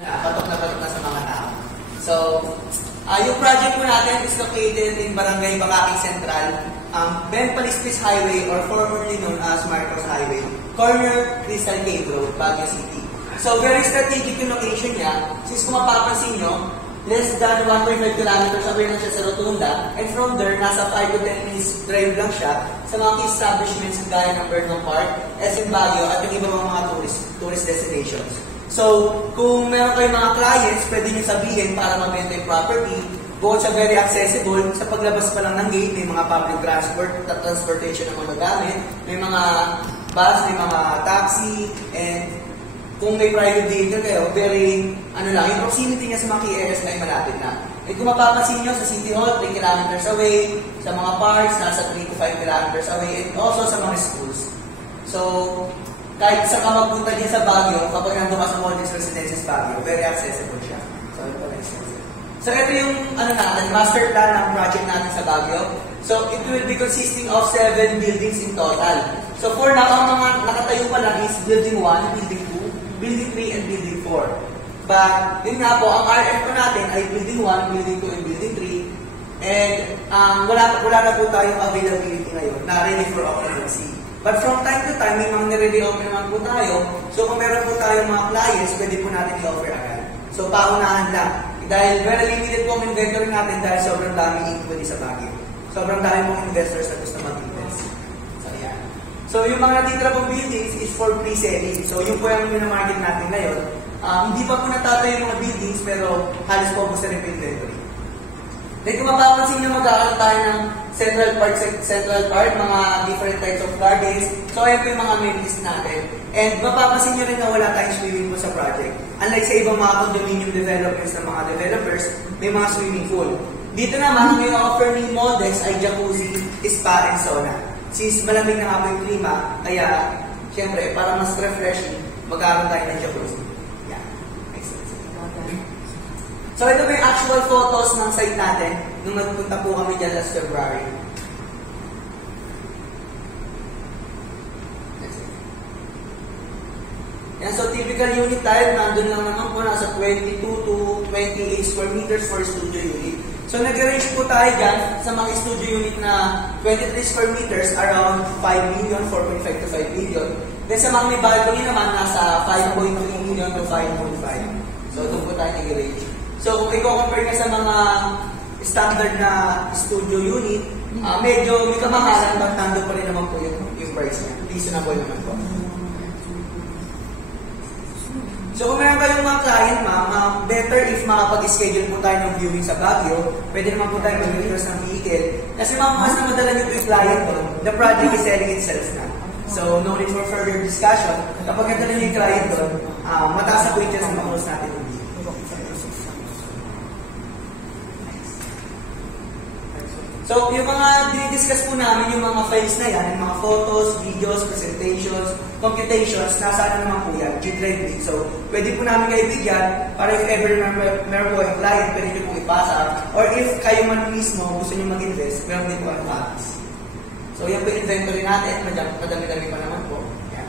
Patok na sa mga tao. So, yung project po natin is located in Barangay Bacaqui Central, Ben Palistis Highway or formerly known as Marcos Highway, corner Crystal Cave Road, Baguio City. So, very strategic yung location niya. Since kung mapapansin nyo, less than 1.5 kilometers away na siya sa Rotunda, and from there, nasa 5 to 10 minutes drive lang siya sa mga key establishments gaya ng Burnham Park, SM Baguio, at yung ibang mga tourist destinations. So, kung meron kayong mga clients, pwede nyo sabihin para mabenta yung property. Bukod sa very accessible, sa paglabas pa lang ng gate, may mga public transportation na magagamit, may mga bus, may mga taxi, and kung may private vehicle kayo, very, yung proximity niya sa mga key areas ay malapit na. And kung mapapansin nyo, sa City Hall, 3 kilometers away, sa mga parks, nasa 3 to 5 kilometers away, and also sa mga schools. So, kahit sa kamagpunta niya sa Baguio, kapag nandun ka sa Moldex Residences Baguio, very accessible siya. So, ito yung master plan ng project natin sa Baguio. So, it will be consisting of 7 buildings in total. So, for now, ang mga nakatayo pa lang is Building 1, Building 2, Building 3, and Building 4. But, yun nga po, ang RF po natin ay Building 1, Building 2, and Building 3. And, wala na po tayong availability ngayon na ready for occupancy. But from time to time, may mga nire-reopen naman po tayo. So kung meron po tayong mga clients, pwede po natin i-offer agad. So paunahan lang. Dahil very limited po ang inventory natin dahil sobrang daming equity sa Baguio. Sobrang dami pong investors na gusto mag-invest. So yan. So yung mga natitira pong buildings is for pre-selling. So yung po yung market natin ngayon. Hindi pa po natatayo yung mga buildings pero halos po gusto rin po inventory. Then kung mapapansin nyo, magkakaroon tayo ng Central Park, mga different types of gardens. So, ayan po yung mga main list natin. And mapapansin nyo rin na wala tayong swimming pool sa project. Unlike sa ibang mga condominium developments ng mga developers, may mga swimming pool. Dito naman, ang i-offer ni Moldex ay jacuzzi, spa, and sauna. Since malamig na nga po yung klima, kaya, syempre, para mas refreshing, magkakaroon tayo ng jacuzzi. So, ito po yung actual photos ng site natin nung nagpunta po kami dyan last February. Yan, so, typical unit tayo, nandun lang naman po, nasa 22 to 28 square meters for studio unit. So, nag-range po tayo dyan sa mga studio unit na 23 square meters, around 5 million, 4.5 to 5 million. Then sa mga may balcony naman, nasa 5.3 million to 5.5. So, doon po tayo nag-range. So, kung i-compare ka sa mga standard na studio unit, medyo may kamahalan, but nandun pa rin naman po yung price niya. Reasonable naman po. So, kung meron kayong mga client, better if makapag-schedule po tayo ng viewing sa Baguio, pwede naman po tayo mag-reverse ng vehicle. Kasi mas na madala nyo po yung client doon, the project is selling itself na. So, no need for further discussion. Kapag nadala nyo yung client doon, mataas na po yung chance na ma-close natin yung vehicle. So, yung mga dinidiscuss po namin, yung mga files na yan, yung mga photos, videos, presentations, computations, nasaan naman po yan, G-Drive link. So, pwede po namin kayo bigyan para if ever meron po yung client, pwede nyo po ipasa. Or if kayo man mismo gusto nyo mag-invest, meron din po ang copies. So, yan po yung inventory natin. Madami-dami pa naman po. Yan.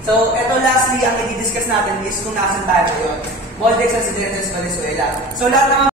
So, eto lastly, ang i-discuss natin is kung nasan tayo ngayon. Moldex Residences Valenzuela. So, lahat naman